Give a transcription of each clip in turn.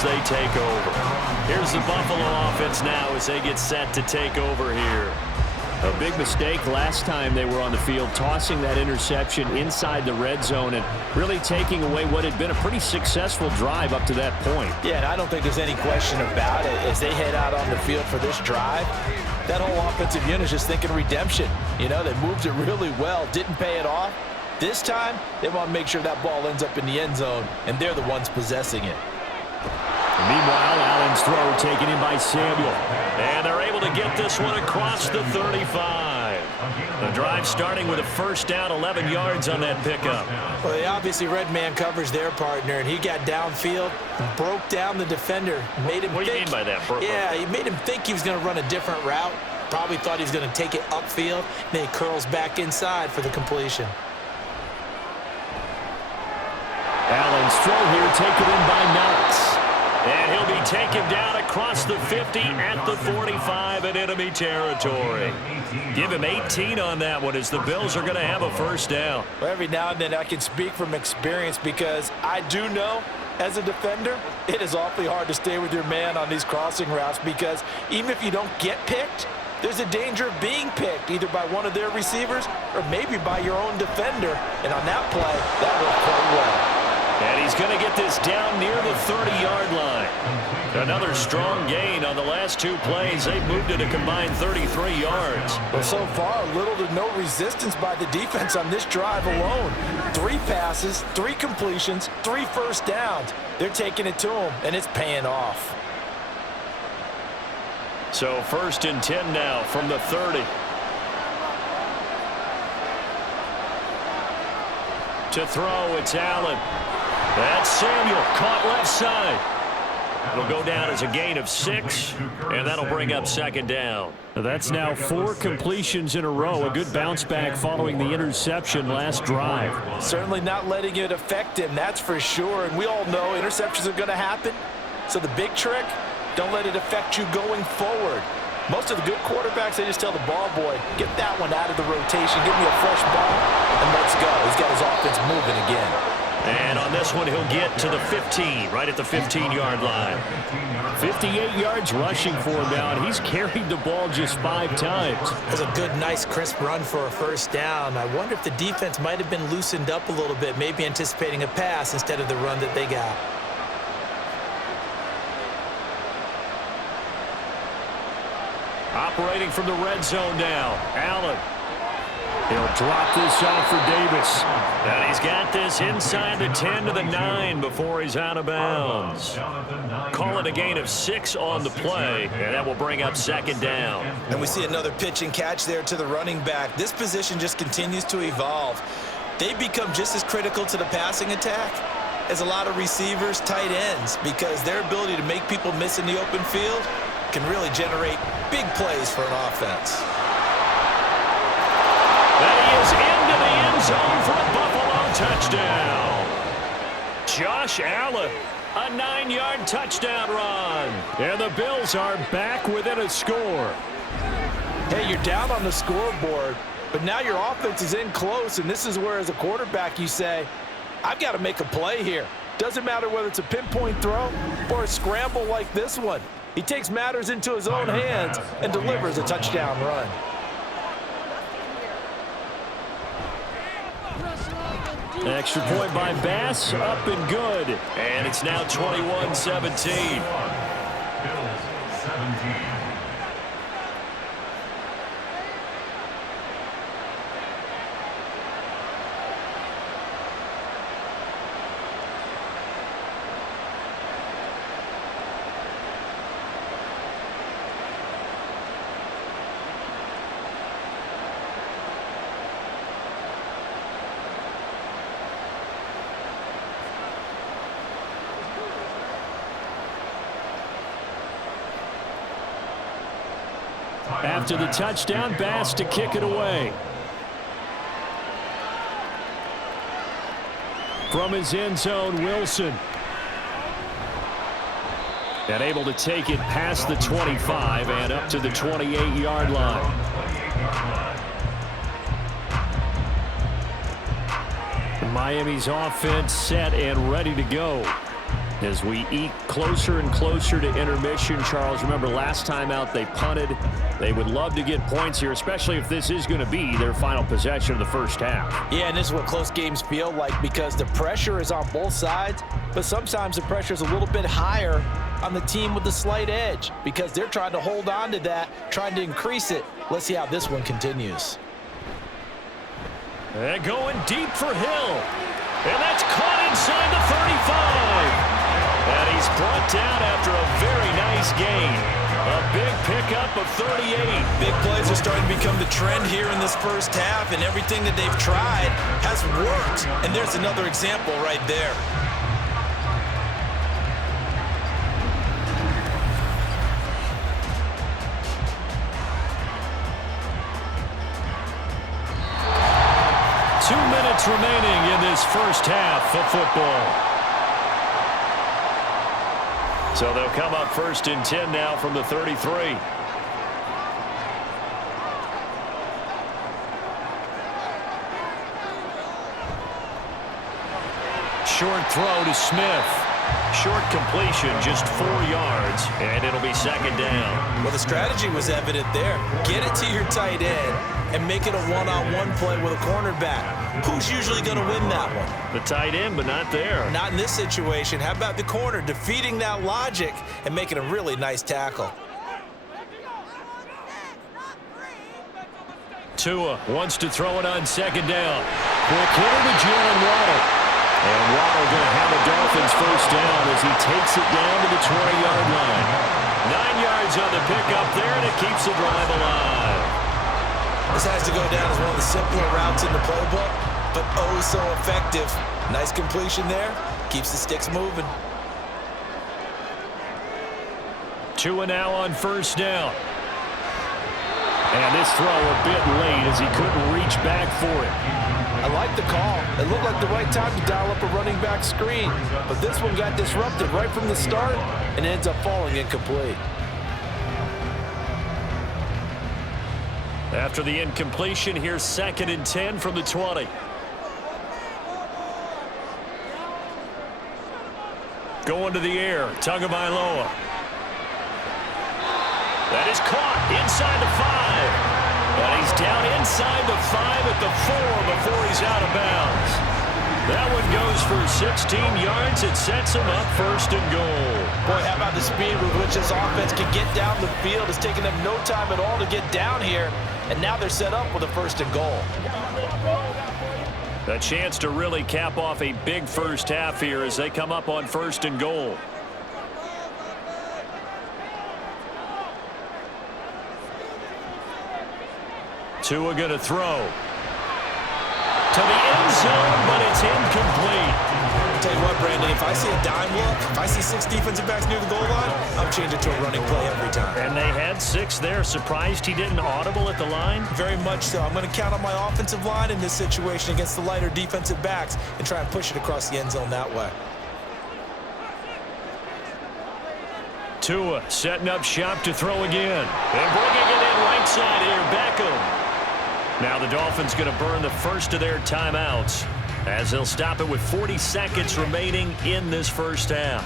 as they take over. Here's the Buffalo offense now as they get set to take over here. A big mistake last time they were on the field, tossing that interception inside the red zone and really taking away what had been a pretty successful drive up to that point. Yeah, and I don't think there's any question about it. As they head out on the field for this drive, that whole offensive unit is just thinking redemption. You know, they moved it really well, didn't pay it off. This time, they want to make sure that ball ends up in the end zone, and they're the ones possessing it. Meanwhile, Allen's throw taken in by Samuel. And they're able to get this one across the 35. The drive starting with a first down, 11 yards on that pickup. Well, they obviously read man coverage their partner, and he got downfield, broke down the defender, made him What do you mean by that, bro? Yeah, he made him think he was going to run a different route. Probably thought he was going to take it upfield. Then he curls back inside for the completion. Allen's throw here taken in by Knox. And he'll be taken down across the 50 at the 45 in enemy territory. Give him 18 on that one as the Bills are going to have a first down. Well, every now and then I can speak from experience because I do know as a defender it is awfully hard to stay with your man on these crossing routes because even if you don't get picked, there's a danger of being picked either by one of their receivers or maybe by your own defender. And on that play, that worked quite well. And he's going to get this down near the 30-yard line. Another strong gain on the last two plays. They've moved it a combined 33 yards. Well, so far, little to no resistance by the defense on this drive alone. 3 passes, 3 completions, 3 first downs. They're taking it to them, and it's paying off. So 1st and 10 now from the 30. To throw, it's Allen. That's Samuel, caught left side. It'll go down as a gain of 6, and that'll bring up 2nd down. That's now 4 completions in a row. A good bounce back following the interception last drive. Certainly not letting it affect him, that's for sure. And we all know interceptions are going to happen. So the big trick, don't let it affect you going forward. Most of the good quarterbacks, they just tell the ball boy, get that one out of the rotation, give me a fresh ball, and let's go. He's got his offense moving again. And on this one, he'll get to the 15, right at the 15-yard line. 58 yards rushing for him now, and he's carried the ball just 5 times. It was a good, nice, crisp run for a first down. I wonder if the defense might have been loosened up a little bit, maybe anticipating a pass instead of the run that they got. Operating from the red zone now, Allen. He'll drop this off for Davis. And he's got this inside the 10 to the 9 before he's out of bounds. Call it a gain of 6 on the play, and that will bring up 2nd down. And we see another pitch and catch there to the running back. This position just continues to evolve. They become just as critical to the passing attack as a lot of receivers, tight ends, because their ability to make people miss in the open field can really generate big plays for an offense. And he is into the end zone for a Buffalo touchdown. Josh Allen, a 9-yard touchdown run. And the Bills are back within a score. Hey, you're down on the scoreboard, but now your offense is in close, and this is where, as a quarterback, you say, I've got to make a play here. Doesn't matter whether it's a pinpoint throw or a scramble like this one. He takes matters into his own hands and delivers a touchdown run. Extra point by Bass, up and good. And it's now 21-17. After the touchdown, Bass to kick it away. From his end zone, Wilson. And able to take it past the 25 and up to the 28-yard line. Miami's offense set and ready to go. As we eke closer and closer to intermission, Charles, remember last time out they punted. They would love to get points here, especially if this is going to be their final possession of the first half. Yeah, and this is what close games feel like because the pressure is on both sides, but sometimes the pressure is a little bit higher on the team with the slight edge because they're trying to hold on to that, trying to increase it. Let's see how this one continues. And going deep for Hill. And that's caught inside the 35. And he's brought down after a very nice gain. A big pickup of 38. Big plays are starting to become the trend here in this first half, and everything that they've tried has worked. And there's another example right there. Remaining in this first half of football. So they'll come up 1st and 10 now from the 33. Short throw to Smith. Short completion, just 4 yards, and it'll be 2nd down. Well, the strategy was evident there. Get it to your tight end and make it a one-on-one play with a cornerback. Who's usually going to win that one? The tight end, but not there. Not in this situation. How about the corner defeating that logic and making a really nice tackle? Tua wants to throw it on 2nd down. Quick hitter to Jalen Waddle. And Waddle going to have a Dolphins first down as he takes it down to the 20-yard line. 9 yards on the pickup there, and it keeps the drive alive. This has to go down as one of the simpler routes in the playbook, but oh so effective. Nice completion there. Keeps the sticks moving. Tua now on 1st down. And this throw a bit late as he couldn't reach back for it. I like the call. It looked like the right time to dial up a running back screen, but this one got disrupted right from the start and ends up falling incomplete. After the incompletion, here's 2nd and 10 from the 20. Going to the air, Tagovailoa. That is caught inside the 5. And he's down inside the 5 at the 4 before he's out of bounds. That one goes for 16 yards. It sets him up 1st and goal. Boy, how about the speed with which this offense can get down the field? It's taken them no time at all to get down here. And now they're set up with a 1st and goal. A chance to really cap off a big first half here as they come up on 1st and goal. Tua going to throw to the end zone, but it's incomplete. I'll tell you what, Brandon, if I see a dime look, if I see 6 defensive backs near the goal line, I'm changing to a running play every time. And they had 6 there. Surprised he didn't audible at the line? Very much so. I'm going to count on my offensive line in this situation against the lighter defensive backs and try and push it across the end zone that way. Tua setting up shop to throw again. And bringing it in right side here, Beckham. Now the Dolphins going to burn the first of their timeouts as they'll stop it with 40 seconds remaining in this first half.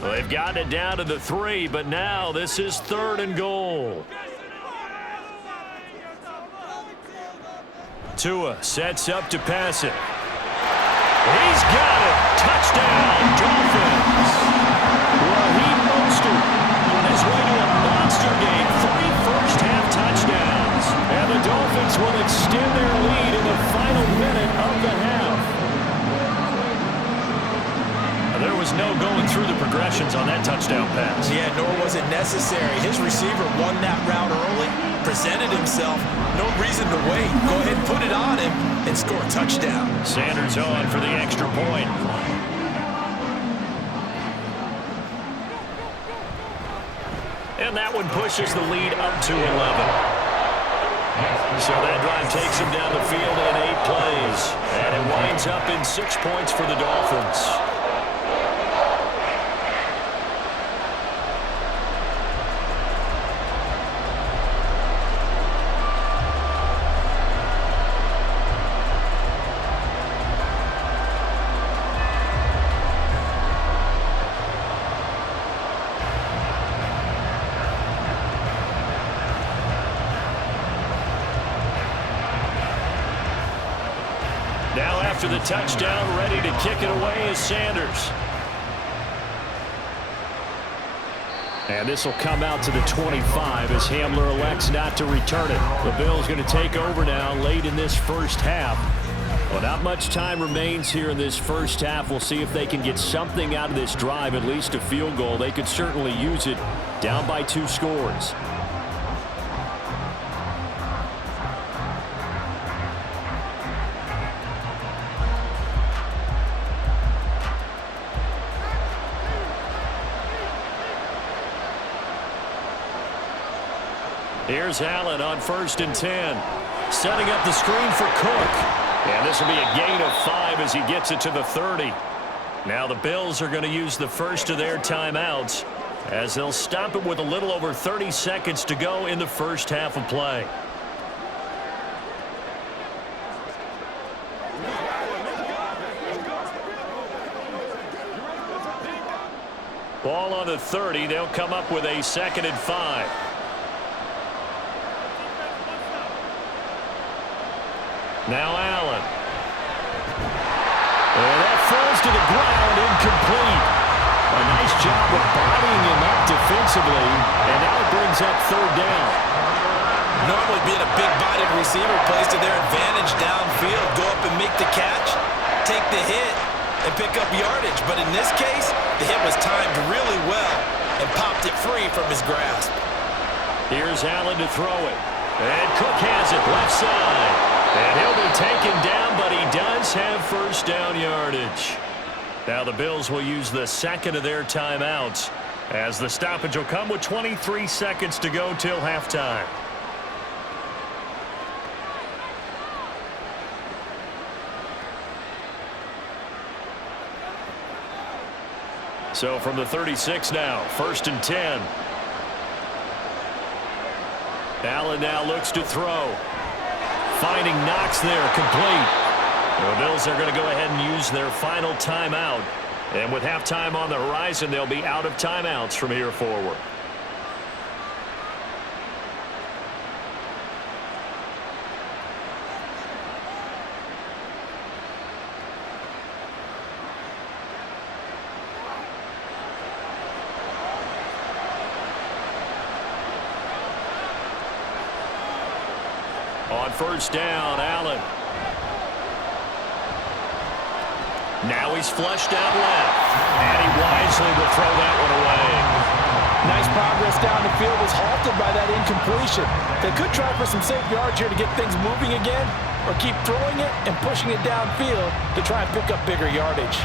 Well, they've got it down to the 3, but now this is 3rd and goal. Tua sets up to pass it. He's got it. Touchdown, Dolphins. Raheem Mostert on his way to a monster game. 3 first-half touchdowns. And the Dolphins will extend their lead in the final minute of the half. There was no going through the progressions on that touchdown pass. Yeah, nor was it necessary. His receiver won that route early, presented himself. No reason to wait. Go ahead and put it on him and score a touchdown. Sanders on for the extra point. And that one pushes the lead up to 11. So that drive takes him down the field in 8 plays. And it winds up in 6 points for the Dolphins. after the touchdown, ready to kick it away is Sanders. And this will come out to the 25 as Hamler elects not to return it. The Bills going to take over now late in this first half. Well, not much time remains here in this first half. We'll see if they can get something out of this drive, at least a field goal. They could certainly use it down by 2 scores. Here's Allen on 1st and 10. Setting up the screen for Cook. And this will be a gain of 5 as he gets it to the 30. Now the Bills are going to use the first of their timeouts as they'll stop it with a little over 30 seconds to go in the first half of play. Ball on the 30. They'll come up with a 2nd and 5. Now Allen. And that falls to the ground, incomplete. A nice job of bodying him up defensively, and now it brings up 3rd down. Normally being a big-bodied receiver plays to their advantage downfield. Go up and make the catch, take the hit, and pick up yardage. But in this case, the hit was timed really well and popped it free from his grasp. Here's Allen to throw it. And Cook has it left side. And he'll be taken down, but he does have 1st down yardage. Now the Bills will use the 2nd of their timeouts as the stoppage will come with 23 seconds to go till halftime. So from the 36 now, 1st and 10. Allen now looks to throw. Finding Knox there, complete. The Bills are going to go ahead and use their final timeout. And with halftime on the horizon, they'll be out of timeouts from here forward. On 1st down, Allen. Now he's flushed out left. And he wisely will throw that one away. Nice progress down the field was halted by that incompletion. They could try for some safe yards here to get things moving again, or keep throwing it and pushing it downfield to try and pick up bigger yardage.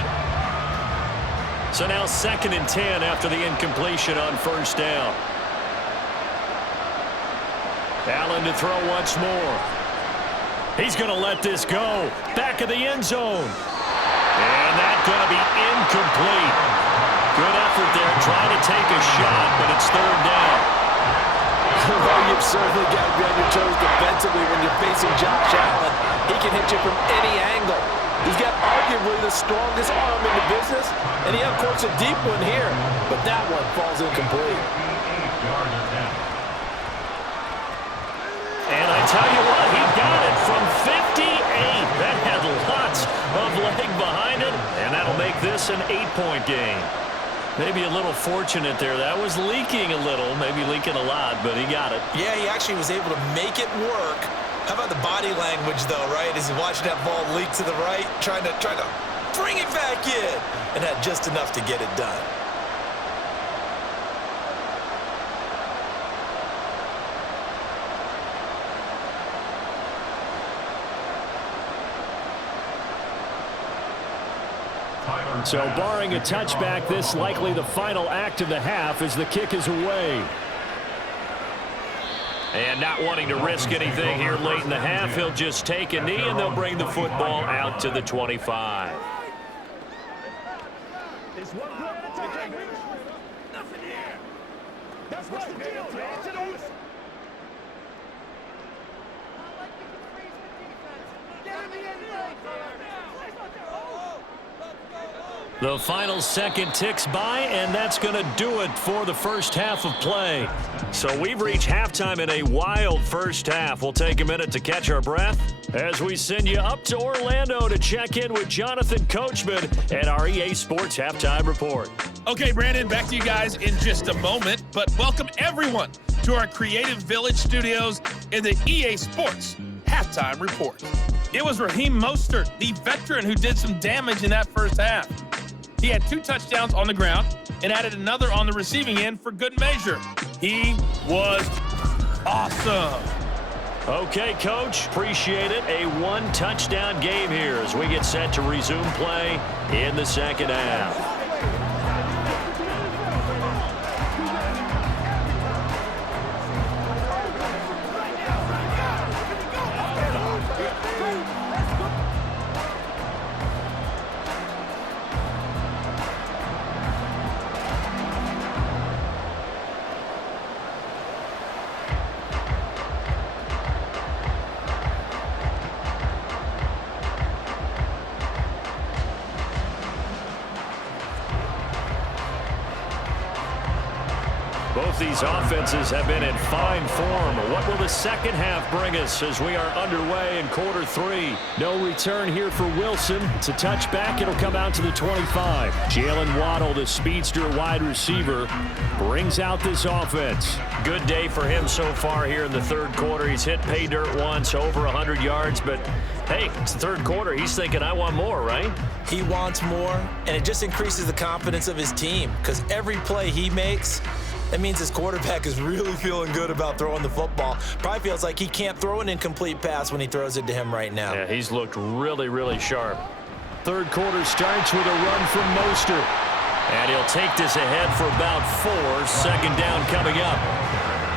So now 2nd and 10 after the incompletion on 1st down. Allen to throw once more. He's going to let this go. Back of the end zone. And that's going to be incomplete. Good effort there trying to take a shot, but it's 3rd down. Well, you've certainly got to be on your toes defensively when you're facing Josh Allen. He can hit you from any angle. He's got arguably the strongest arm in the business, and he uncorks a deep one here, but that one falls incomplete. And I tell you what, he got it from 58. That had lots of leg behind it, and that'll make this an 8-point game. Maybe a little fortunate there. That was leaking a little, maybe leaking a lot, but he got it. Yeah, he actually was able to make it work. How about the body language, though, right? As he watched that ball leak to the right, trying to bring it back in, and had just enough to get it done. So barring a touchback, this likely the final act of the half as the kick is away. And not wanting to risk anything here late in the half, he'll just take a knee and they'll bring the football out to the 25. The final second ticks by, and that's going to do it for the first half of play. So we've reached halftime in a wild first half. We'll take a minute to catch our breath as we send you up to Orlando to check in with Jonathan Coachman and our EA Sports Halftime Report. Okay, Brandon, back to you guys in just a moment, but welcome everyone to our Creative Village studios in the EA Sports Halftime Report. It was Raheem Mostert, the veteran, who did some damage in that first half. He had 2 touchdowns on the ground and added another on the receiving end for good measure. He was awesome. Okay, Coach, appreciate it. A 1-touchdown game here as we get set to resume play in the second half. Both these offenses have been in fine form. What will the second half bring us as we are underway in quarter 3? No return here for Wilson. It's a touchback. It'll come out to the 25. Jalen Waddle, the speedster wide receiver, brings out this offense. Good day for him so far here in the third quarter. He's hit pay dirt once, over 100 yards, but hey, it's the third quarter. He's thinking, I want more, right? He wants more, and it just increases the confidence of his team because every play he makes, that means his quarterback is really feeling good about throwing the football. Probably feels like he can't throw an incomplete pass when he throws it to him right now. Yeah, he's looked really, really sharp. Third quarter starts with a run from Mostert. And he'll take this ahead for about 4. Second down coming up.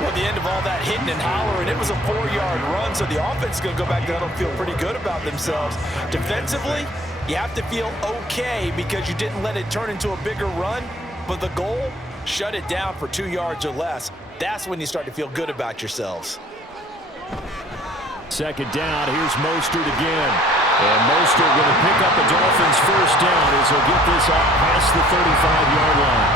Well, at the end of all that hitting and hollering, it was a 4-yard run, so the offense is going to go back down and feel pretty good about themselves. Defensively, you have to feel okay because you didn't let it turn into a bigger run, but the goal, shut it down for 2 yards or less. That's when you start to feel good about yourselves. Second down, here's Mostert again. And Mostert going to pick up the Dolphins' first down as he'll get this up past the 35-yard line.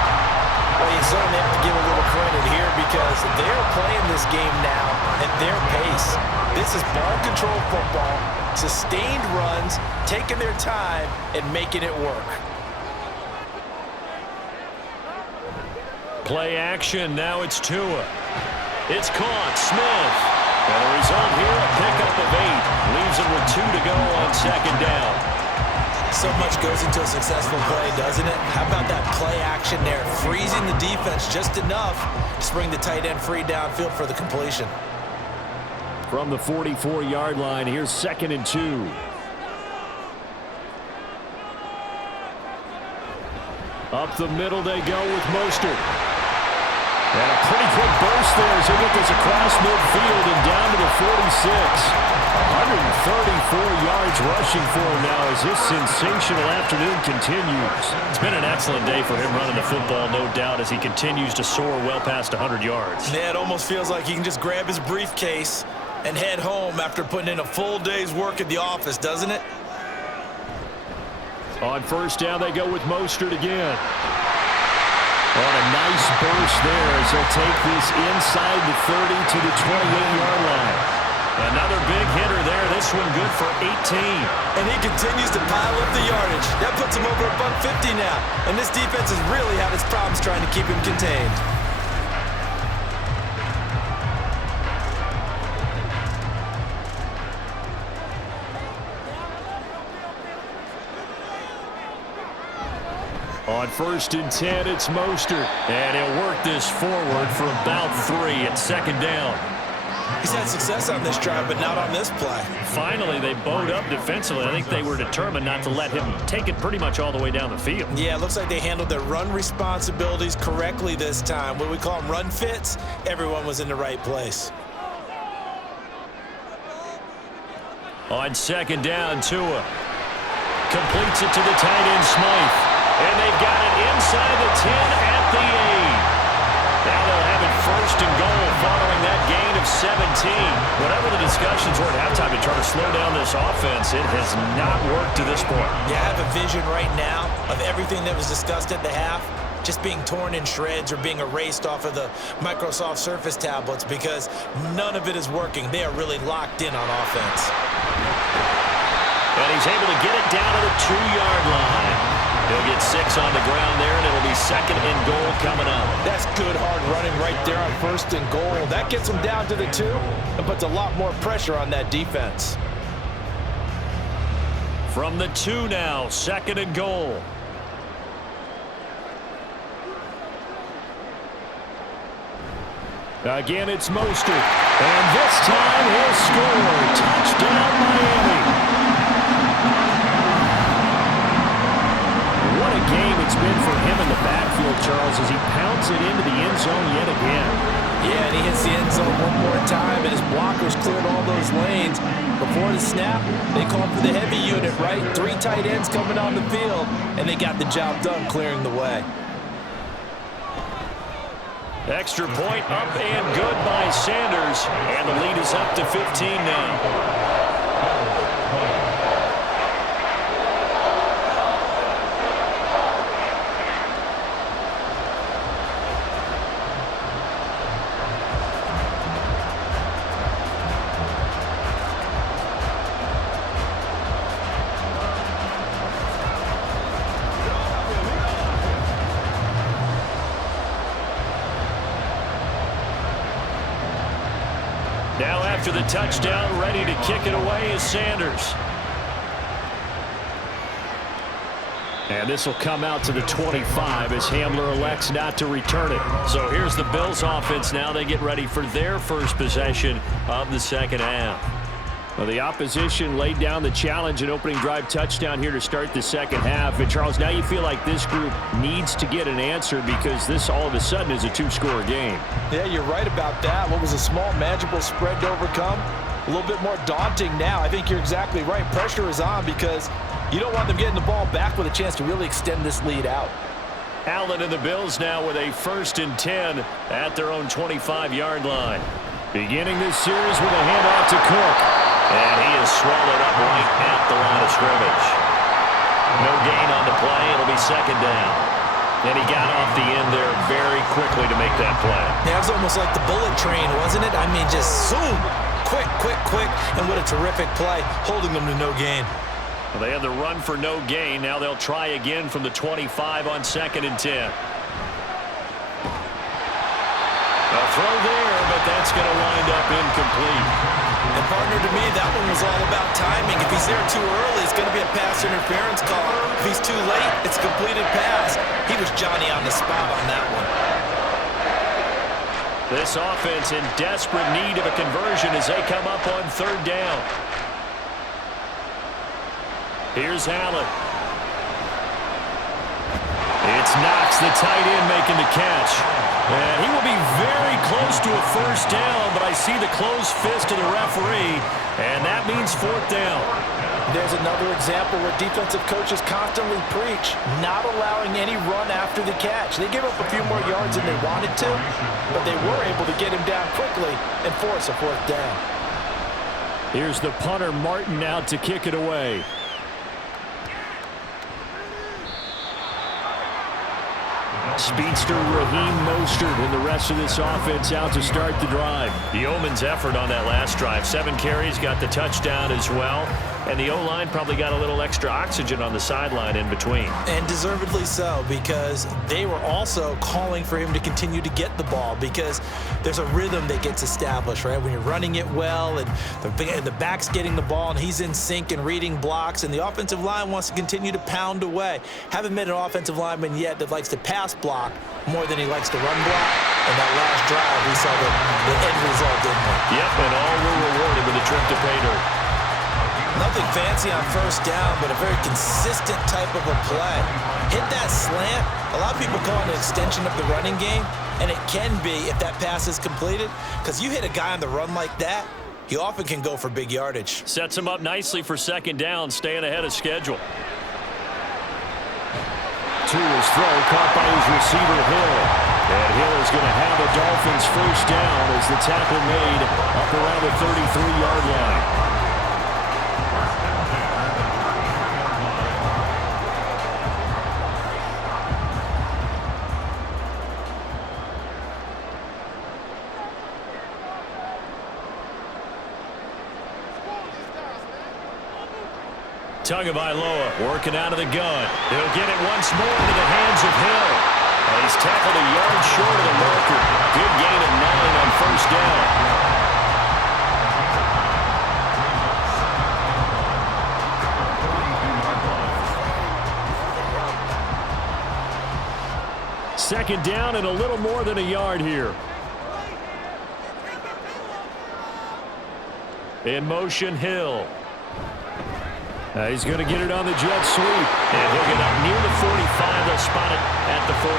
Well, you certainly have to give a little credit here because they're playing this game now at their pace. This is ball control football, sustained runs, taking their time and making it work. Play action, now it's Tua. It's caught, Smith. And the result here, a pickup of 8. Leaves it with 2 to go on second down. So much goes into a successful play, doesn't it? How about that play action there, freezing the defense just enough to bring the tight end free downfield for the completion. From the 44-yard line, here's 2nd and 2. Up the middle they go with Mostert. And a pretty quick burst there as he'll get this across midfield and down to the 46. 134 yards rushing for him now as this sensational afternoon continues. It's been an excellent day for him running the football, no doubt, as he continues to soar well past 100 yards. Yeah, it almost feels like he can just grab his briefcase and head home after putting in a full day's work at the office, doesn't it? On first down, they go with Mostert again. On a nice burst there as he'll take this inside the 30 to the 28-yard line. Another big hitter there. This one good for 18. And he continues to pile up the yardage. That puts him over $150 now. And this defense has really had its problems trying to keep him contained. On 1st and 10, it's Mostert. And he'll work this forward for about 3 at second down. He's had success on this drive, but not on this play. Finally, they bowed up defensively. I think they were determined not to let him take it pretty much all the way down the field. Yeah, it looks like they handled their run responsibilities correctly this time. What we call them run fits, everyone was in the right place. On second down, Tua completes it to the tight end, Smythe. And they've got it inside the 10 at the 8. Now they'll have it 1st and goal following that gain of 17. Whatever the discussions were at halftime to try to slow down this offense, it has not worked to this point. Yeah, I have a vision right now of everything that was discussed at the half just being torn in shreds or being erased off of the Microsoft Surface tablets because none of it is working. They are really locked in on offense. And he's able to get it down to the 2-yard line. He'll get 6 on the ground there, and it'll be 2nd and goal coming up. That's good hard running right there on 1st and goal. That gets him down to the 2 and puts a lot more pressure on that defense. From the 2 now, 2nd and goal. Again, it's Mostert. And this time he'll score. Touchdown, Miami. What a game it's been for him in the backfield, Charles, as he pounds it into the end zone yet again. Yeah, and he hits the end zone one more time, and his blockers cleared all those lanes. Before the snap, they called for the heavy unit, right? 3 tight ends coming on the field, and they got the job done clearing the way. Extra point up and good by Sanders, and the lead is up to 15 now. Now after the touchdown, ready to kick it away is Sanders. And this will come out to the 25 as Hamler elects not to return it. So here's the Bills offense now. They get ready for their first possession of the second half. Well, the opposition laid down the challenge, an opening drive touchdown here to start the second half. And, Charles, now you feel like this group needs to get an answer because this all of a sudden is a 2-score game. Yeah, you're right about that. What was a small, manageable spread to overcome? A little bit more daunting now. I think you're exactly right. Pressure is on because you don't want them getting the ball back with a chance to really extend this lead out. Allen and the Bills now with a 1st and 10 at their own 25-yard line. Beginning this series with a handoff to Cook. And he is swallowed up right at the line of scrimmage. No gain on the play. It'll be 2nd down. And he got off the end there very quickly to make that play. Yeah, it was almost like the bullet train, wasn't it? I mean, just zoom. Quick, quick, quick. And what a terrific play, holding them to no gain. Well, they had the run for no gain. Now they'll try again from the 25 on 2nd and 10. A throw there, but that's going to wind up incomplete. And, partner, to me, that one was all about timing. If he's there too early, it's going to be a pass interference call. If he's too late, it's a completed pass. He was Johnny on the spot on that one. This offense in desperate need of a conversion as they come up on 3rd down. Here's Allen. It's Knox, the tight end, making the catch. And he will be very close to a 1st down, but I see the closed fist of the referee, and that means 4th down. There's another example where defensive coaches constantly preach not allowing any run after the catch. They give up a few more yards than they wanted to, but they were able to get him down quickly and force a 4th down. Here's the punter, Martin, out to kick it away. Speedster Raheem Mostert and the rest of this offense out to start the drive. Yeoman's effort on that last drive. 7 carries, got the touchdown as well. And the O-line probably got a little extra oxygen on the sideline in between. And deservedly so, because they were also calling for him to continue to get the ball because there's a rhythm that gets established, right? When you're running it well and the back's getting the ball and he's in sync and reading blocks and the offensive line wants to continue to pound away. Haven't met an offensive lineman yet that likes to pass block more than he likes to run block. And that last drive, we saw the end result, didn't we? Yep, and all were rewarded with a trip to pay dirt. Nothing fancy on 1st down, but a very consistent type of a play. Hit that slant. A lot of people call it an extension of the running game, and it can be if that pass is completed, because you hit a guy on the run like that, you often can go for big yardage. Sets him up nicely for 2nd down, staying ahead of schedule. To his throw, caught by his receiver, Hill. And Hill is going to have a Dolphins 1st down as the tackle made up around the 33-yard line. Tagovailoa working out of the gun. He'll get it once more into the hands of Hill. And he's tackled a yard short of the marker. Good gain of 9 on first down. Second down and a little more than a yard here. In motion, Hill. He's going to get it on the jet sweep. And he'll get up near the 45. They'll spot it at the 44.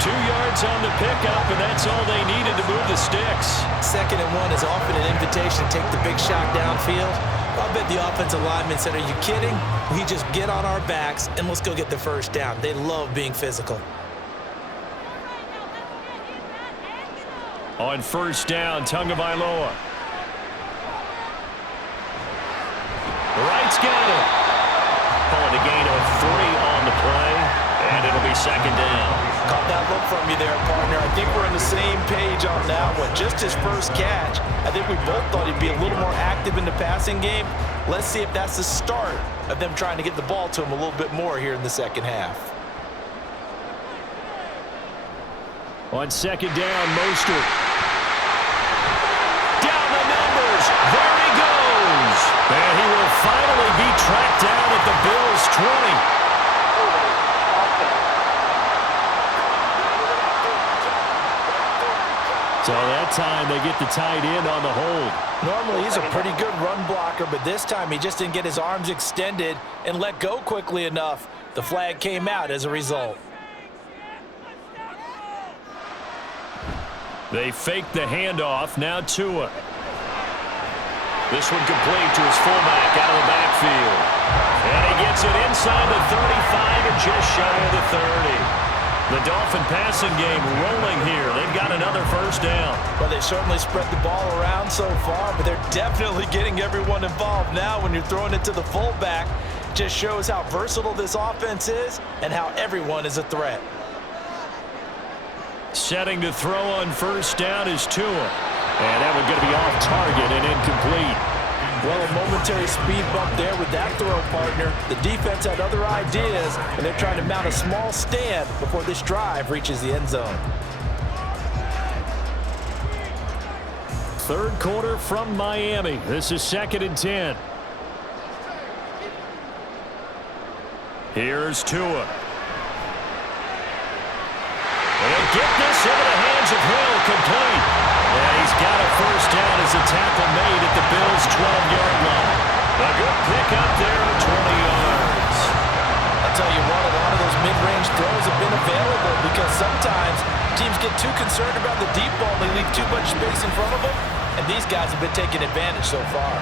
2 yards on the pickup, and that's all they needed to move the sticks. 2nd and 1 is often an invitation to take the big shot downfield. I bet the offensive lineman said, are you kidding? We just get on our backs, and let's go get the first down. They love being physical. On first down, Tagovailoa. Wright's got it. Calling a gain of 3 on the play, and it'll be second down. Caught that look from you there, partner. I think we're on the same page on that one. Just his first catch, I think we both thought he'd be a little more active in the passing game. Let's see if that's the start of them trying to get the ball to him a little bit more here in the second half. On second down, Mostert. Down the numbers. There he goes. And he will finally be tracked down at the Bills' 20. So that time they get the tight end on the hold. Normally he's a pretty good run blocker, but this time he just didn't get his arms extended and let go quickly enough. The flag came out as a result. They fake the handoff. Now Tua. This one complete to his fullback out of the backfield. And he gets it inside the 35 and just shy of the 30. The Dolphin passing game rolling here. They've got another first down. Well, they certainly spread the ball around so far, but they're definitely getting everyone involved now when you're throwing it to the fullback. Just shows how versatile this offense is and how everyone is a threat. Setting to throw on first down is Tua. And that one's going to be off target and incomplete. Well, a momentary speed bump there with that throw, partner. The defense had other ideas, and they're trying to mount a small stand before this drive reaches the end zone. Third quarter from Miami. This is 2nd and 10. Here's Tua. He'll get this into the hands of Hill, complete. And he's got a first down as a tackle made at the Bills' 12-yard line. A good pickup there at 20 yards. I'll tell you what, a lot of those mid-range throws have been available because sometimes teams get too concerned about the deep ball. They leave too much space in front of them, and these guys have been taking advantage so far.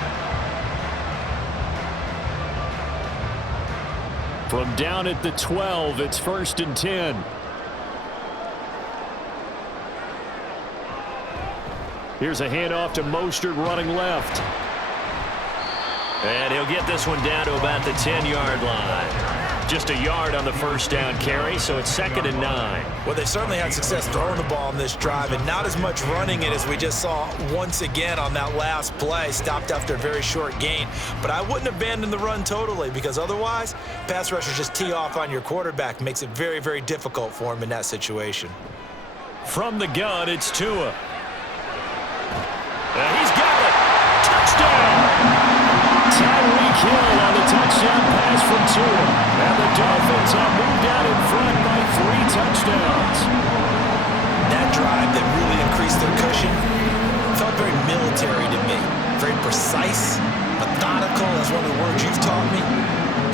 From down at the 12, it's 1st and 10. Here's a handoff to Mostert running left. And he'll get this one down to about the 10-yard line. Just a yard on the first down carry, so it's 2nd and 9. Well, they certainly had success throwing the ball on this drive and not as much running it as we just saw once again on that last play. Stopped after a very short gain. But I wouldn't abandon the run totally because otherwise, pass rushers just tee off on your quarterback. Makes it very, very difficult for him in that situation. From the gun, it's Tua. He's got it. Touchdown. Tyreek Hill on the touchdown pass from Tua. And the Dolphins have moved out in front by 3 touchdowns. That drive that really increased their cushion felt very military to me. Very precise, methodical. That's one of the words you've taught me.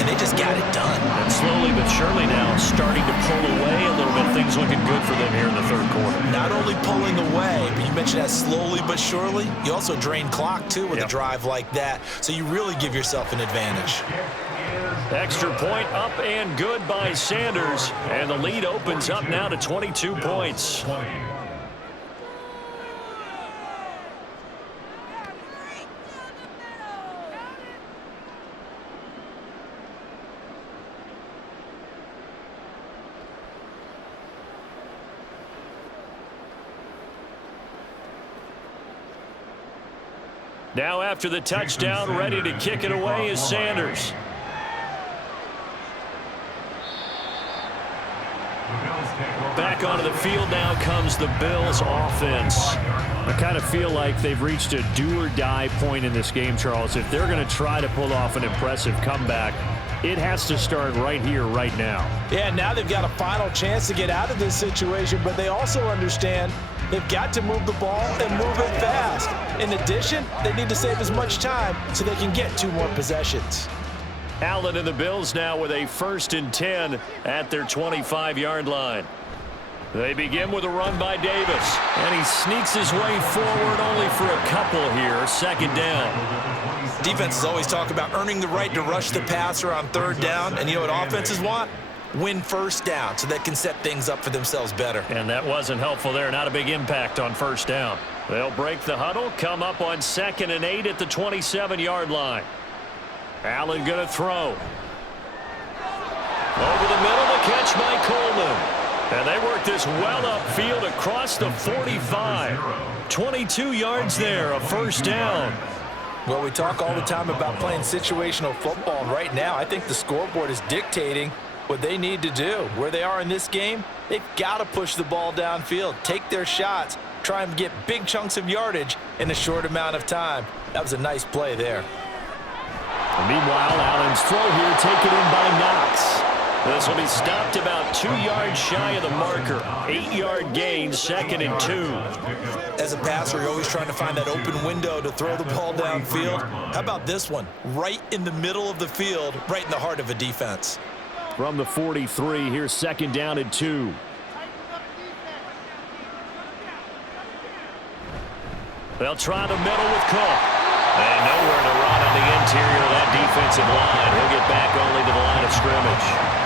And they just got it done. And slowly but surely now starting to pull away a little bit. Things looking good for them here in the third quarter. Not only pulling away, but you mentioned that slowly but surely. You also drain clock, too, with a drive like that. So you really give yourself an advantage. Extra point up and good by Sanders. And the lead opens up now to 22 points. Now after the touchdown, ready to kick it away is Sanders. Back onto the field now comes the Bills offense. I kind of feel like they've reached a do-or-die point in this game, Charles. If they're going to try to pull off an impressive comeback, it has to start right here, right now. Yeah, now they've got a final chance to get out of this situation, but they also understand they've got to move the ball and move it fast. In addition, they need to save as much time so they can get 2 more possessions. Allen and the Bills now with a 1st and 10 at their 25-yard line. They begin with a run by Davis, and he sneaks his way forward only for a couple here. 2nd down. Defenses always talk about earning the right to rush the passer on 3rd down, and you know what offenses want? Win 1st down so they can set things up for themselves better. And that wasn't helpful there. Not a big impact on 1st down. They'll break the huddle, come up on 2nd and 8 at the 27-yard line. Allen going to throw. Over the middle, the catch by Coleman. And they work this well upfield across the 45. 22 yards there, a 1st down. Well, we talk all the time about playing situational football, and right now I think the scoreboard is dictating what they need to do. Where they are in this game, they've got to push the ball downfield, take their shots, try and get big chunks of yardage in a short amount of time. That was a nice play there. Meanwhile, Allen's throw here taken in by Knox. This will be stopped about 2 yards shy of the marker. 8-yard gain, 2nd and 2. As a passer, you're always trying to find that open window to throw the ball downfield. How about this one? Right in the middle of the field, right in the heart of a defense. From the 43, here's 2nd down and 2. They'll try the middle with Cook. And nowhere to run on the interior of that defensive line. He'll get back only to the line of scrimmage.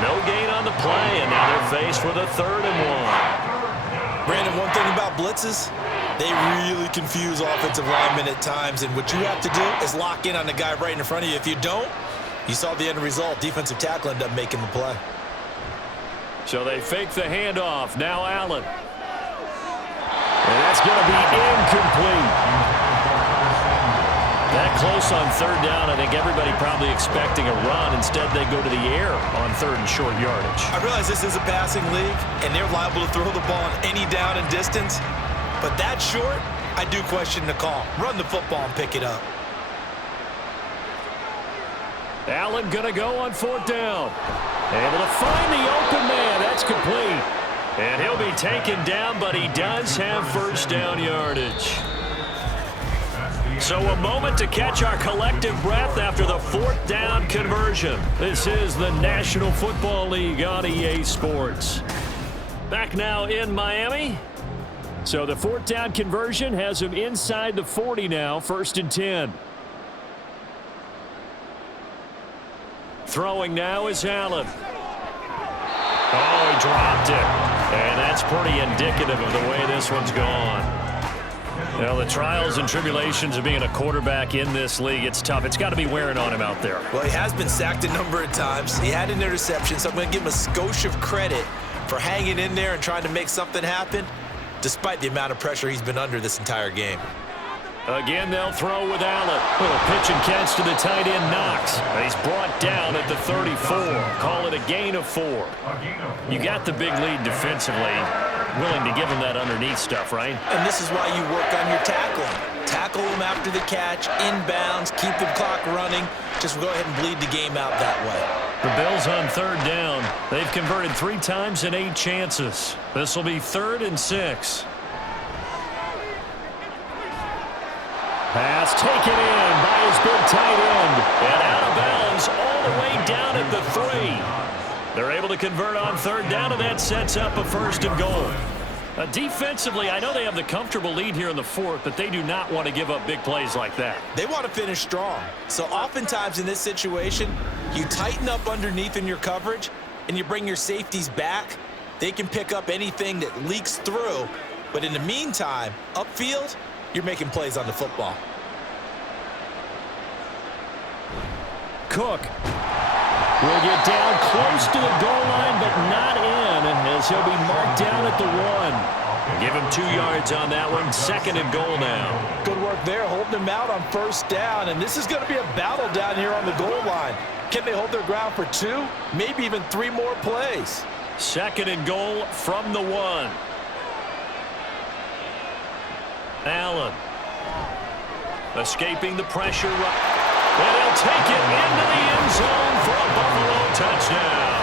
No gain on the play, and now they're faced with a 3rd and 1. Brandon, one thing about blitzes, they really confuse offensive linemen at times, and what you have to do is lock in on the guy right in front of you. If you don't, you saw the end result. Defensive tackle ended up making the play. So they fake the handoff. Now Allen. And that's going to be incomplete. That close on 3rd down. I think everybody probably expecting a run. Instead, they go to the air on 3rd and short yardage. I realize this is a passing league, and they're liable to throw the ball on any down and distance. But that short, I do question the call. Run the football and pick it up. Allen going to go on 4th down. Able to find the open man. That's complete. And he'll be taken down, but he does have 1st down yardage. So a moment to catch our collective breath after the 4th down conversion. This is the National Football League on EA Sports. Back now in Miami. So the 4th down conversion has him inside the 40 now, 1st and 10. Throwing now is Allen. Oh, he dropped it. And that's pretty indicative of the way this one's gone. Well, the trials and tribulations of being a quarterback in this league, it's tough. It's got to be wearing on him out there. Well, he has been sacked a number of times. He had an interception, so I'm going to give him a skosh of credit for hanging in there and trying to make something happen, despite the amount of pressure he's been under this entire game. Again, they'll throw with Allen. Little pitch and catch to the tight end, Knox. He's brought down at the 34. Call it a gain of 4. You got the big lead defensively. Willing to give him that underneath stuff, right? And this is why you work on your tackling. Tackle him after the catch, inbounds, keep the clock running. Just go ahead and bleed the game out that way. The Bills on 3rd down. They've converted 3 times in 8 chances. This will be 3rd and 6. Pass taken in by his big tight end. And out of bounds all the way down at the 3. They're able to convert on 3rd down, and that sets up a 1st and goal. Defensively, I know they have the comfortable lead here in the 4th, but they do not want to give up big plays like that. They want to finish strong. So oftentimes in this situation, you tighten up underneath in your coverage, and you bring your safeties back. They can pick up anything that leaks through. But in the meantime, upfield, you're making plays on the football. Cook will get down close to the goal line, but not in, as he'll be marked down at the 1. Give him 2 yards on that one. 2nd and goal now. Good work work there, holding him out on first down, and this is going to be a battle down here on the goal line. Can they hold their ground for 2, maybe even 3 more plays? 2nd and goal from the 1. Allen escaping the pressure. And he'll take it into the end zone for a Buffalo touchdown.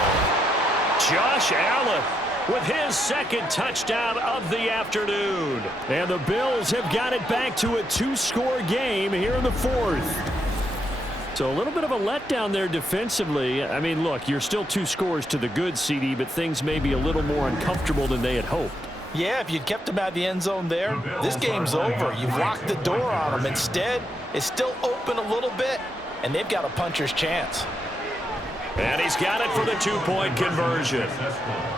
Josh Allen with his 2nd touchdown of the afternoon. And the Bills have got it back to a 2-score game here in the 4th. So a little bit of a letdown there defensively. I mean, look, you're still 2 scores to the good, CD, but things may be a little more uncomfortable than they had hoped. Yeah, if you'd kept him out of the end zone there, this game's over. You've locked the door on him. Instead, it's still open a little bit, and they've got a puncher's chance. And he's got it for the 2-point conversion.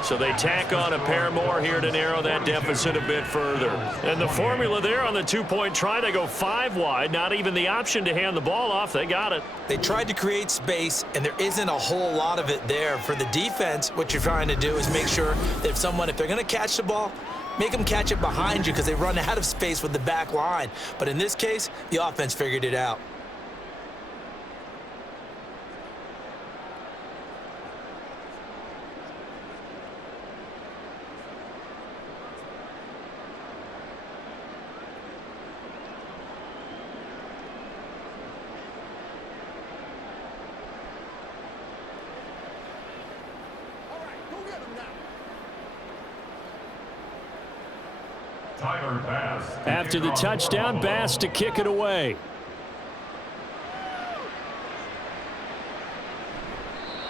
So they tack on a pair more here to narrow that deficit a bit further. And the formula there on the 2-point try, they go 5 wide. Not even the option to hand the ball off. They got it. They tried to create space, and there isn't a whole lot of it there. For the defense, what you're trying to do is make sure that if they're going to catch the ball, make them catch it behind you because they run out of space with the back line. But in this case, the offense figured it out. After the touchdown, Bass to kick it away.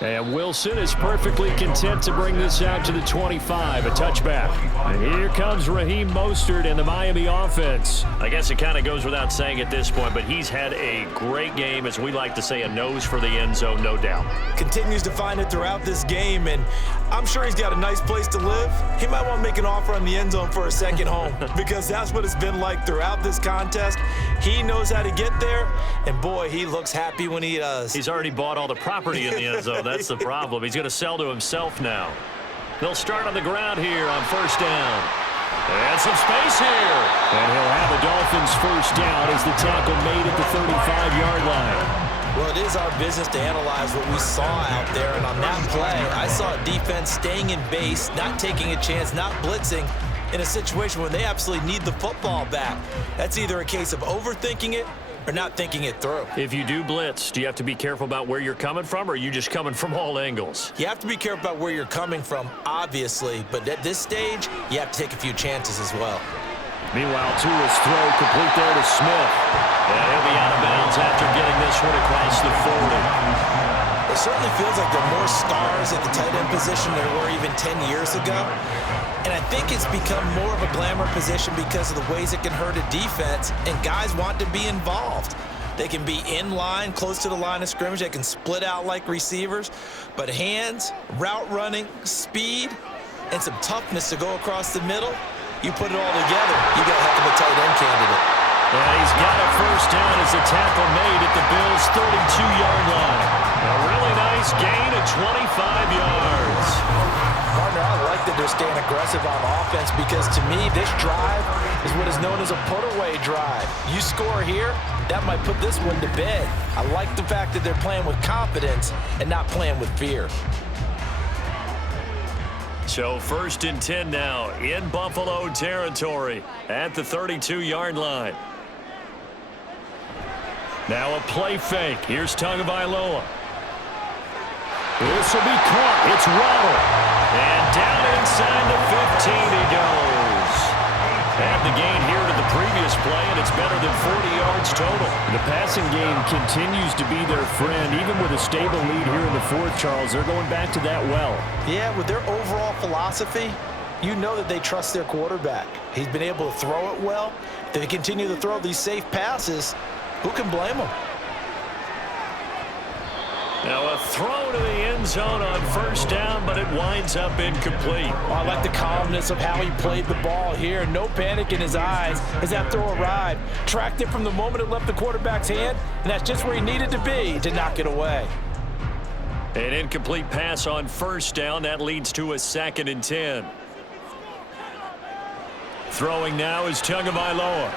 And Wilson is perfectly content to bring this out to the 25, a touchback. And here comes Raheem Mostert and the Miami offense. I guess it kind of goes without saying at this point, but he's had a great game, as we like to say, a nose for the end zone, no doubt. Continues to find it throughout this game, and I'm sure he's got a nice place to live. He might want to make an offer on the end zone for a second home because that's what it's been like throughout this contest. He knows how to get there, and boy, he looks happy when he does. He's already bought all the property in the end zone. That's the problem. He's going to sell to himself now. They'll start on the ground here on first down. And some space here. And he'll have a Dolphins first down as the tackle made at the 35-yard line. Well, it is our business to analyze what we saw out there, and on that play, I saw a defense staying in base, not taking a chance, not blitzing in a situation where they absolutely need the football back. That's either a case of overthinking it or not thinking it through. If you do blitz, do you have to be careful about where you're coming from, or are you just coming from all angles? You have to be careful about where you're coming from, obviously, but at this stage, you have to take a few chances as well. Meanwhile, Tua's throw complete there to Smith. And he'll be out of bounds after getting this one across the 40. It certainly feels like there are more stars at the tight end position than there were even 10 years ago. And I think it's become more of a glamour position because of the ways it can hurt a defense, and guys want to be involved. They can be in line, close to the line of scrimmage. They can split out like receivers. But hands, route running, speed, and some toughness to go across the middle, you put it all together, you got a heck of a tight end candidate. And he's got a first down as the tackle made at the Bills' 32-yard line. A really nice gain of 25 yards. Partner, I like that they're staying aggressive on offense because, to me, this drive is what is known as a put-away drive. You score here, that might put this one to bed. I like the fact that they're playing with confidence and not playing with fear. So 1st and 10 now in Buffalo territory at the 32-yard line. Now a play fake. Here's Tagovailoa. This will be caught. It's Waddle. And down inside the 15 he goes. Have the gain here to the previous play, and it's better than 40 yards total. The passing game continues to be their friend. Even with a stable lead here in the 4th, Charles, they're going back to that well. Yeah, with their overall philosophy, you know that they trust their quarterback. He's been able to throw it well. If they continue to throw these safe passes, who can blame them? Now a throw to the end zone on first down, but it winds up incomplete. Well, I like the calmness of how he played the ball here. No panic in his eyes as that throw arrived. Tracked it from the moment it left the quarterback's hand, and that's just where he needed to be to knock it away. An incomplete pass on first down. That leads to a 2nd and 10. Throwing now is Tagovailoa.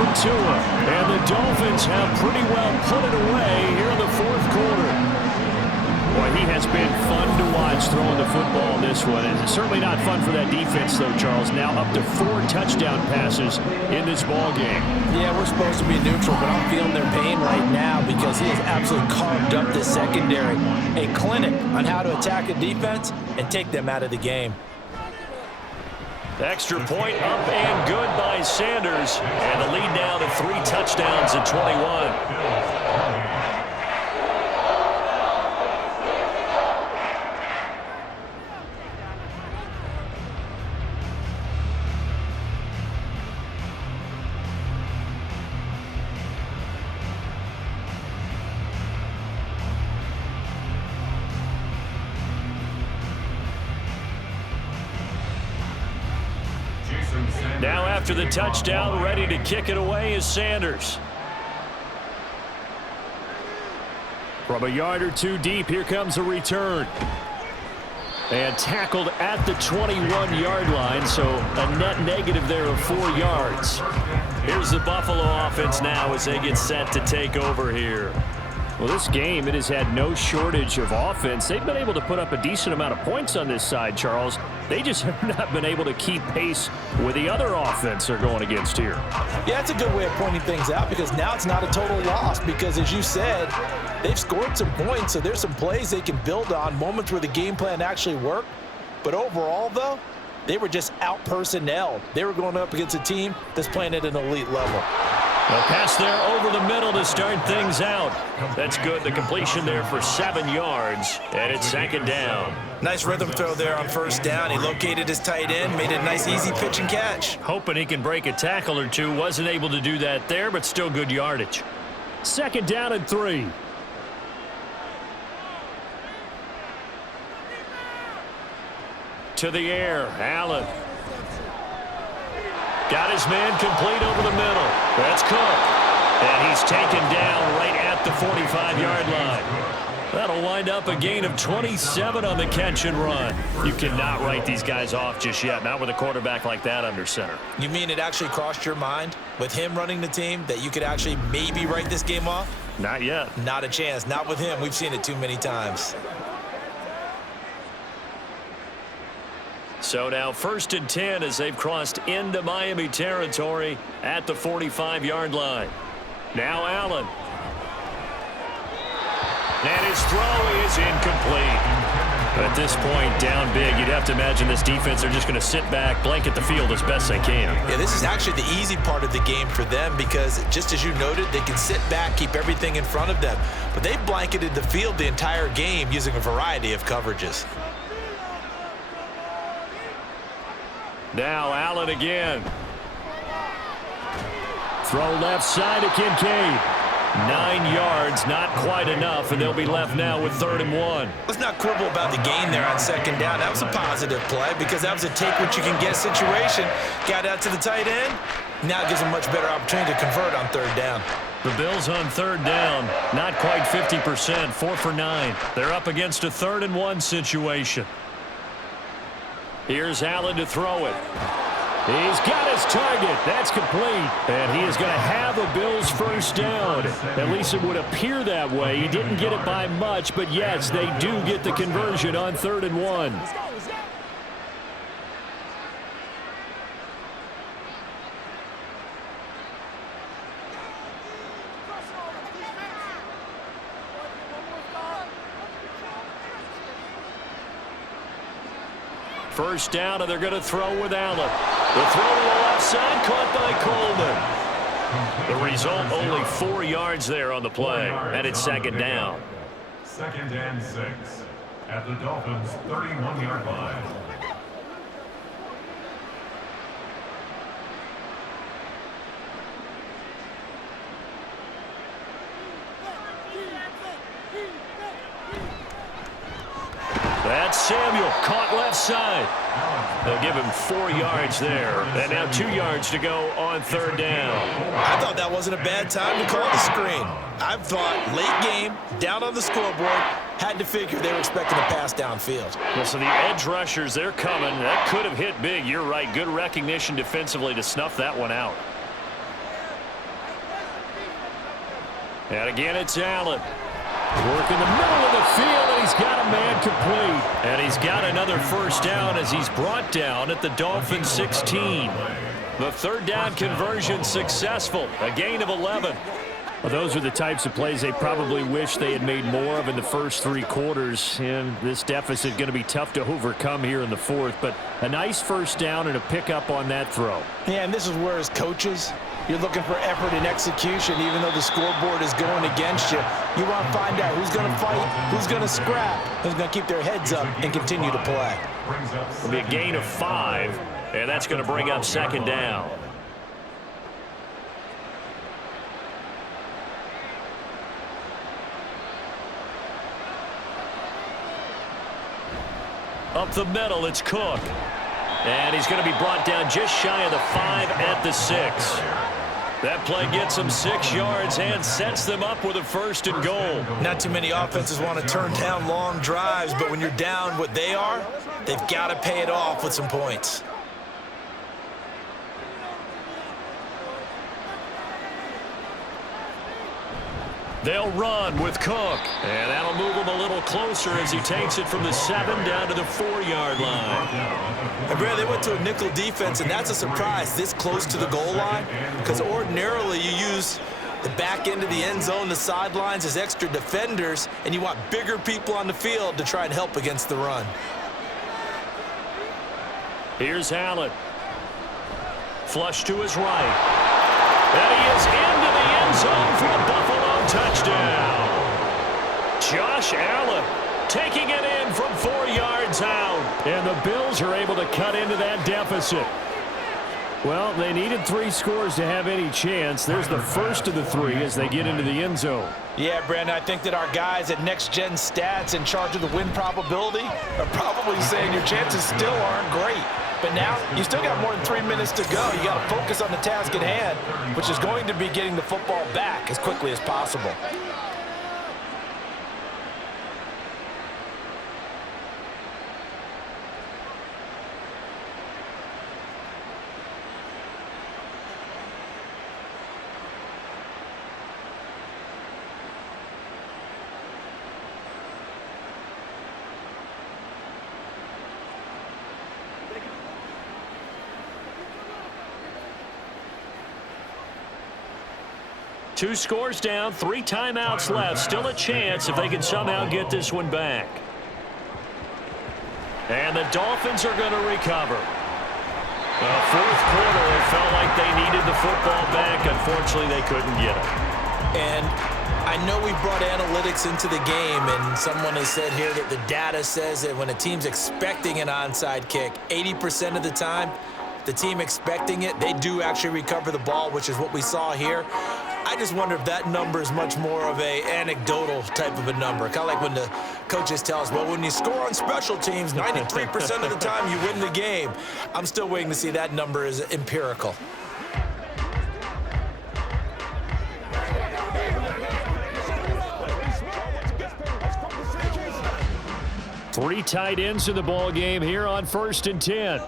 from Tua. And the Dolphins have pretty well put it away here in the fourth quarter. Boy, he has been fun to watch throwing the football in this one. And it's certainly not fun for that defense, though, Charles. Now up to 4 touchdown passes in this ball game. Yeah, we're supposed to be neutral, but I'm feeling their pain right now because he has absolutely carved up this secondary. A clinic on how to attack a defense and take them out of the game. Extra point up and good by Sanders. And the lead now to 3 touchdowns at 21. Now after the touchdown, ready to kick it away is Sanders. From a yard or 2 deep, here comes a return. And tackled at the 21-yard line, so a net negative there of 4 yards. Here's the Buffalo offense now as they get set to take over here. Well, this game, it has had no shortage of offense. They've been able to put up a decent amount of points on this side, Charles. They just have not been able to keep pace with the other offense they're going against here. Yeah, it's a good way of pointing things out because now it's not a total loss because, as you said, they've scored some points, so there's some plays they can build on, moments where the game plan actually worked. But overall, though, they were just out-personnelled. They were going up against a team that's playing at an elite level. A pass there over the middle to start things out. That's good. The completion there for 7 yards, and it's 2nd down. Nice rhythm throw there on 1st down. He located his tight end, made a nice easy pitch and catch. Hoping he can break a tackle or 2. Wasn't able to do that there, but still good yardage. 2nd down and 3. To the air, Allen. Got his man complete over the middle. That's Cook. And he's taken down right at the 45-yard line. That'll wind up a gain of 27 on the catch and run. You cannot write these guys off just yet, not with a quarterback like that under center. You mean it actually crossed your mind with him running the team that you could actually maybe write this game off? Not yet. Not a chance. Not with him. We've seen it too many times. So now 1st and 10 as they've crossed into Miami territory at the 45-yard line. Now Allen. And his throw is incomplete. At this point, down big, you'd have to imagine this defense, they're just going to sit back, blanket the field as best they can. Yeah, this is actually the easy part of the game for them because, just as you noted, they can sit back, keep everything in front of them. But they've blanketed the field the entire game using a variety of coverages. Now Allen again. Throw left side to Kincaid. 9 yards, not quite enough, and they'll be left now with 3rd and 1. Let's not quibble about the gain there on 2nd down. That was a positive play because that was a take-what-you-can-get situation. Got out to the tight end. Now it gives them much better opportunity to convert on 3rd down. The Bills on 3rd down, not quite 50%, 4 for 9. They're up against a 3rd and 1 situation. Here's Allen to throw it. He's got his target. That's complete. And he is going to have a Bills 1st down. At least it would appear that way. He didn't get it by much, but yes, they do get the conversion on 3rd and 1. First down, and they're going to throw with Allen. The throw to the left side, caught by Coleman. The result, only 4 yards there on the play, and it's 2nd down. 2nd and 6 at the Dolphins' 31-yard line. That's Samuel, caught left side. They'll give him 4 yards there. And now 2 yards to go on 3rd down. I thought that wasn't a bad time to call the screen. I thought late game, down on the scoreboard, had to figure they were expecting a pass downfield. Well, so the edge rushers, they're coming. That could have hit big. You're right. Good recognition defensively to snuff that one out. And again, it's Allen. Work in the middle of the field, and he's got a man complete. And he's got another first down as he's brought down at the Dolphins 16. The third down conversion successful, a gain of 11. Well, those are the types of plays they probably wish they had made more of in the first three quarters. And this deficit going to be tough to overcome here in the fourth. But a nice first down and a pickup on that throw. Yeah, and this is where as coaches, you're looking for effort and execution, even though the scoreboard is going against you. You want to find out who's going to fight, who's going to scrap, who's going to keep their heads up and continue to play. It'll be a gain of 5, and that's going to bring up second down. Up the middle, it's Cook. And he's going to be brought down just shy of the 5 at the 6. That play gets them 6 yards and sets them up with a first and goal. Not too many offenses want to turn down long drives, but when you're down what they are, they've got to pay it off with some points. They'll run with Cook, and that'll move him a little closer as he takes it from the 7 down to the 4-yard line. And Brad, they went to a nickel defense, and that's a surprise this close to the goal line, because ordinarily you use the back end of the end zone, the sidelines as extra defenders, and you want bigger people on the field to try and help against the run. Here's Allen. Flush to his right. And he is into the end zone for a Buffalo touchdown. Josh Allen taking it in from 4 yards out. And the Bills are able to cut into that deficit. Well, they needed 3 scores to have any chance. There's the first of the 3 as they get into the end zone. Yeah, Brandon, I think that our guys at Next Gen Stats in charge of the win probability are probably saying your chances still aren't great. But now you still got more than 3 minutes to go. You got to focus on the task at hand, which is going to be getting the football back as quickly as possible. Two scores down, 3 timeouts left. Still a chance if they can somehow get this one back. And the Dolphins are going to recover. Well, fourth quarter, it felt like they needed the football back. Unfortunately, they couldn't get it. And I know we brought analytics into the game, and someone has said here that the data says that when a team's expecting an onside kick, 80% of the time, the team expecting it, they do actually recover the ball, which is what we saw here. I just wonder if that number is much more of a anecdotal type of a number. Kind of like when the coaches tell us, well, when you score on special teams, 93% of the time you win the game. I'm still waiting to see that number is empirical. Three tight ends in the ball game here on 1st and 10.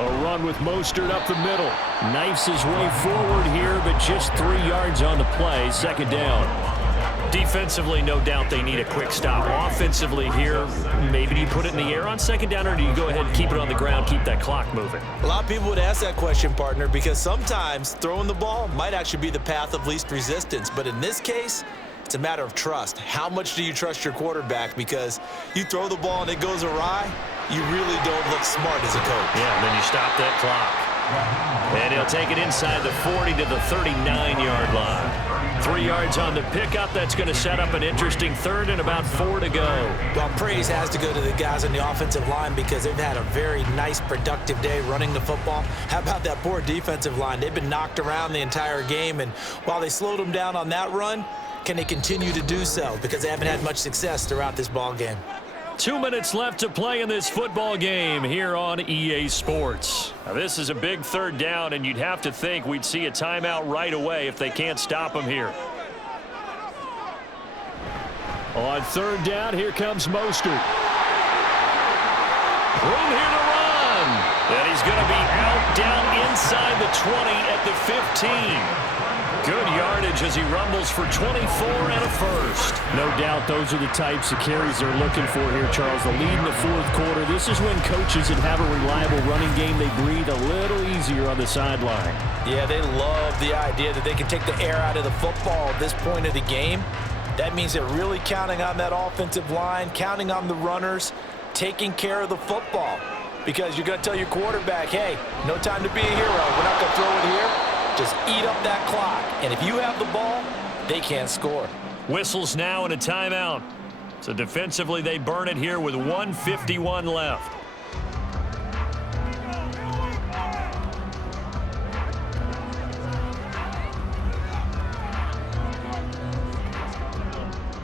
A run with Mostert up the middle. Knifes his way forward here, but just 3 yards on the play. Second down. Defensively, no doubt they need a quick stop. Offensively here, maybe do you put it in the air on second down, or do you go ahead and keep it on the ground, keep that clock moving? A lot of people would ask that question, partner, because sometimes throwing the ball might actually be the path of least resistance. But in this case, it's a matter of trust. How much do you trust your quarterback? Because you throw the ball and it goes awry, you really don't look smart as a coach. Yeah, and then you stop that clock. And he'll take it inside the 40 to the 39-yard line. 3 yards on the pickup. That's going to set up an interesting third and about 4 to go. Well, praise has to go to the guys on the offensive line because they've had a very nice, productive day running the football. How about that poor defensive line? They've been knocked around the entire game, and while they slowed them down on that run, can they continue to do so? Because they haven't had much success throughout this ball game. 2 minutes left to play in this football game here on EA Sports. Now, this is a big third down, and you'd have to think we'd see a timeout right away if they can't stop them here. On third down, here comes Mostert. Room here to run. And he's going to be out down inside the 20 at the 15. Good yardage as he rumbles for 24 and a first. No doubt those are the types of carries they're looking for here, Charles. The lead in the fourth quarter. This is when coaches that have a reliable running game, they breathe a little easier on the sideline. Yeah, they love the idea that they can take the air out of the football at this point of the game. That means they're really counting on that offensive line, counting on the runners, taking care of the football. Because you're going to tell your quarterback, hey, no time to be a hero. We're not going to throw it here. Just eat up that clock. And if you have the ball, they can't score. Whistles now and a timeout. So defensively, they burn it here with 1:51 left.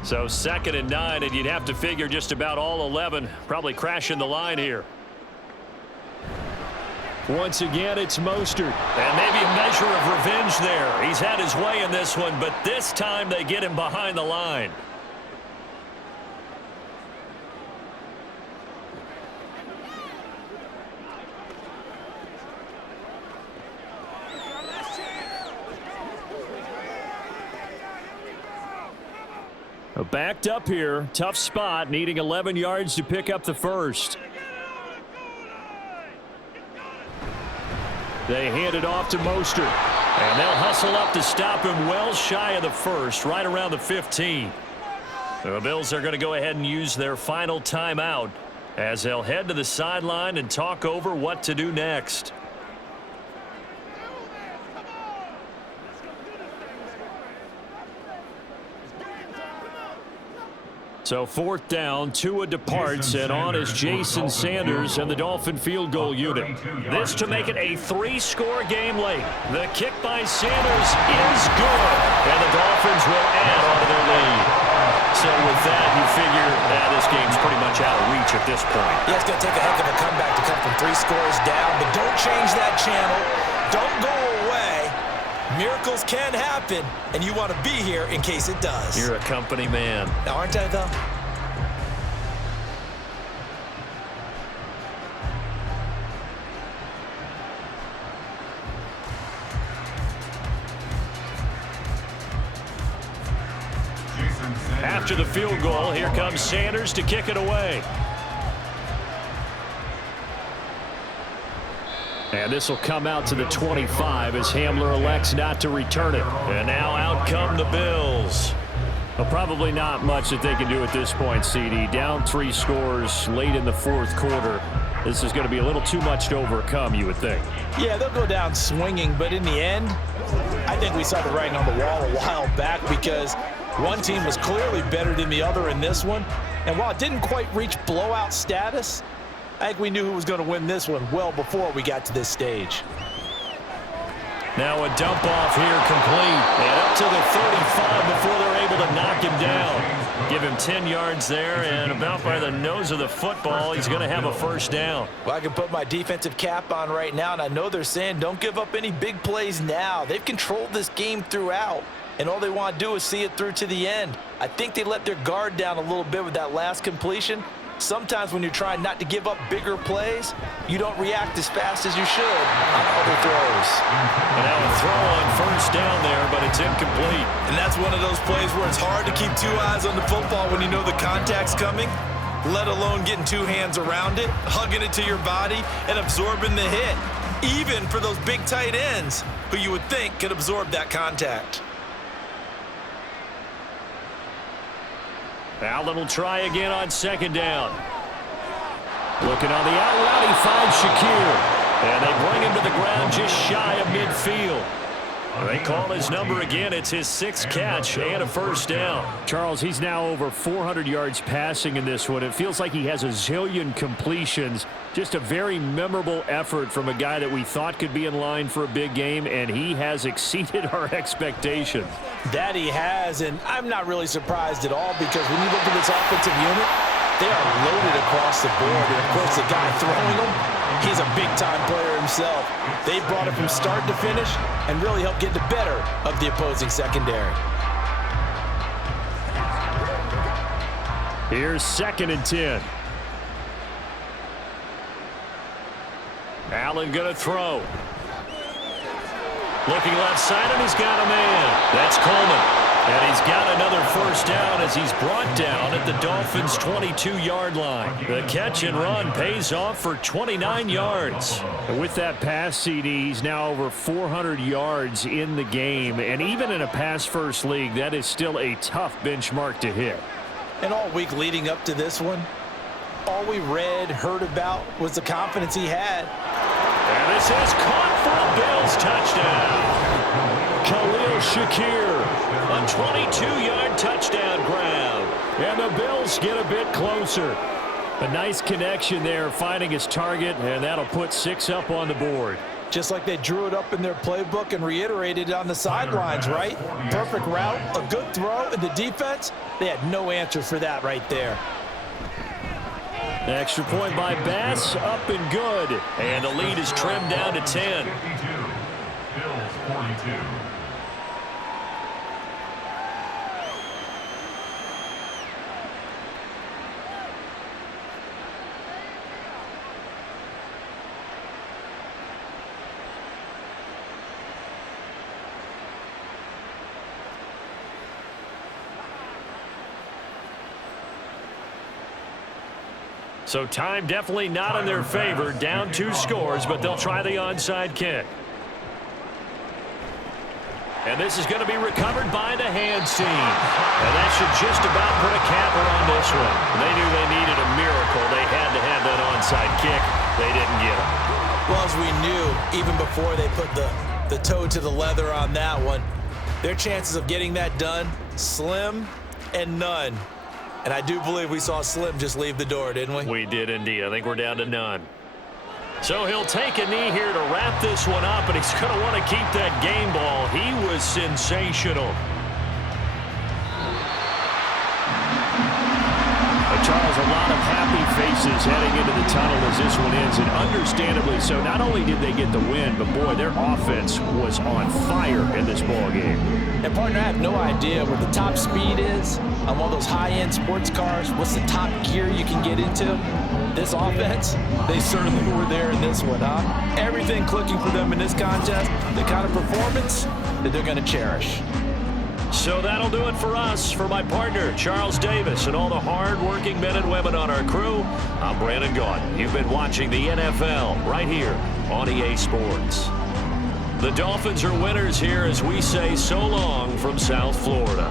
So 2nd and 9, and you'd have to figure just about all 11 probably crashing the line here. Once again, it's Mostert. And maybe a measure of revenge there. He's had his way in this one, but this time they get him behind the line. Backed up here. Tough spot, needing 11 yards to pick up the first. They hand it off to Mostert. And they'll hustle up to stop him well shy of the first, right around the 15. The Bills are going to go ahead and use their final timeout as they'll head to the sideline and talk over what to do next. So 4th down, Tua departs, and on is Jason Sanders and the Dolphin field goal unit. This to make it a 3-score game late. The kick by Sanders is good, and the Dolphins will add on to their lead. So with that, you figure this game's pretty much out of reach at this point. Yeah, it's going to take a heck of a comeback to come from 3 scores down, but don't change that channel. Don't go away. Miracles can happen, and you want to be here in case it does. You're a company man. Aren't I, though? After the field goal, here comes Sanders to kick it away. And this will come out to the 25 as Hamler elects not to return it. And now out come the Bills. Well, probably not much that they can do at this point, CD. Down 3 scores late in the fourth quarter. This is going to be a little too much to overcome, you would think. Yeah, they'll go down swinging, but in the end, I think we saw the writing on the wall a while back because one team was clearly better than the other in this one. And while it didn't quite reach blowout status, I think we knew who was going to win this one well before we got to this stage. Now a dump off here complete. And up to the 35 before they're able to knock him down. Give him 10 yards there, and about by the nose of the football, he's going to have a first down. Well, I can put my defensive cap on right now, and I know they're saying don't give up any big plays now. They've controlled this game throughout, and all they want to do is see it through to the end. I think they let their guard down a little bit with that last completion. Sometimes when you're trying not to give up bigger plays, you don't react as fast as you should on other throws. And now a throw on first down there, but it's incomplete. And that's one of those plays where it's hard to keep 2 eyes on the football when you know the contact's coming, let alone getting 2 hands around it, hugging it to your body, and absorbing the hit, even for those big tight ends who you would think could absorb that contact. Allen will try again on second down. Looking on the out route, he finds Shakir. And they bring him to the ground just shy of midfield. They call his number again. It's his 6th catch and a first down. Charles, he's now over 400 yards passing in this one. It feels like he has a zillion completions. Just a very memorable effort from a guy that we thought could be in line for a big game, and he has exceeded our expectations. That he has, and I'm not really surprised at all because when you look at this offensive unit, they are loaded across the board. And, of course, the guy throwing them, he's a big-time player himself. They brought it from start to finish and really helped get the better of the opposing secondary. Here's 2nd and 10. Allen going to throw. Looking left side, and he's got a man. That's Coleman. And he's got another first down as he's brought down at the Dolphins' 22-yard line. The catch and run pays off for 29 yards. And with that pass, CD, he's now over 400 yards in the game. And even in a pass-first league, that is still a tough benchmark to hit. And all week leading up to this one, all we read, heard about was the confidence he had. And this is caught for a Bills touchdown. Khalil Shakir, a 22-yard touchdown grab. And the Bills get a bit closer. A nice connection there, finding his target, and that'll put 6 up on the board. Just like they drew it up in their playbook and reiterated it on the sidelines, right? Perfect route, a good throw, and the defense, they had no answer for that right there. The extra point by Bass, up and good. And the lead is trimmed down to 10. 52. Bills 42. So time definitely not in their favor. Down 2 scores, but they'll try the onside kick. And this is going to be recovered by the hands team. And that should just about put a capper on this one. They knew they needed a miracle. They had to have that onside kick. They didn't get it. Well, as we knew, even before they put the toe to the leather on that one, their chances of getting that done, slim and none. And I do believe we saw Slim just leave the door, didn't we? We did indeed. I think we're down to none. So he'll take a knee here to wrap this one up, and he's going to want to keep that game ball. He was sensational. Charles, a lot of happy faces heading into the tunnel as this one ends, and understandably so. Not only did they get the win, but boy, their offense was on fire in this ball game. And partner, I have no idea what the top speed is on one of those high-end sports cars. What's the top gear you can get into? This offense, they certainly were there in this one, huh? Everything clicking for them in this contest, the kind of performance that they're going to cherish. So that'll do it for us. For my partner, Charles Davis, and all the hard-working men and women on our crew, I'm Brandon Gaudin. You've been watching the NFL right here on EA Sports. The Dolphins are winners here as we say so long from South Florida.